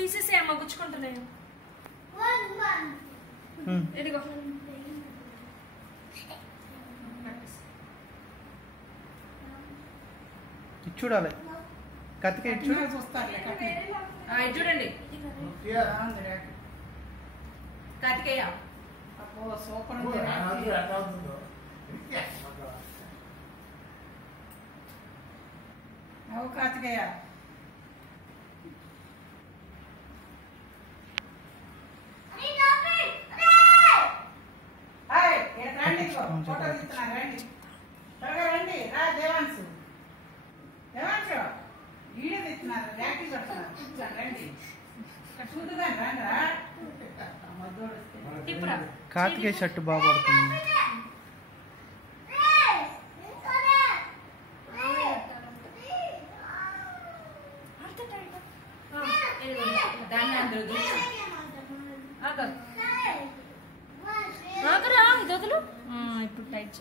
తీసేసి అమ్మ గుచ్చుకుంటున్నాయి. ఇదిగో చూడాలి కత్తికే చూడండి కార్తికేయ. సూపర్ కార్తికేయ. ఫోటో తీస్తున్నారు రండి, త్వరగా రండి. రా దేవాంశు, దేవాంశు వీడియో తీస్తున్నారు, యాక్టింగ్ పెడుతున్నారు. కూర్చోండి రండి, చూద్దుగా రండి రా. కార్తికేయ షర్ట్ బాగా పడుతుంది. వదులు ఇప్పుడు టైట్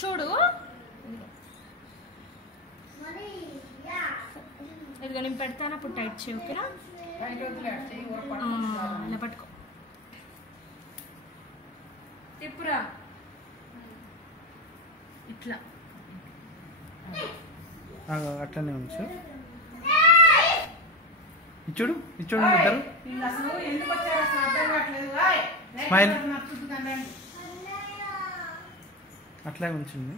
చూడు. ఇదిగో నేను పెడతాను, అప్పుడు టైట్ చేయి. ఓకేనా? ఇలా పట్టుకో, తిప్పురా ఇట్లా. అట్లనే ఉంచు. ఇచ్చుడు ఇచ్చుడు ఇద్దరు స్మైల్ అట్లా ఉంచింది.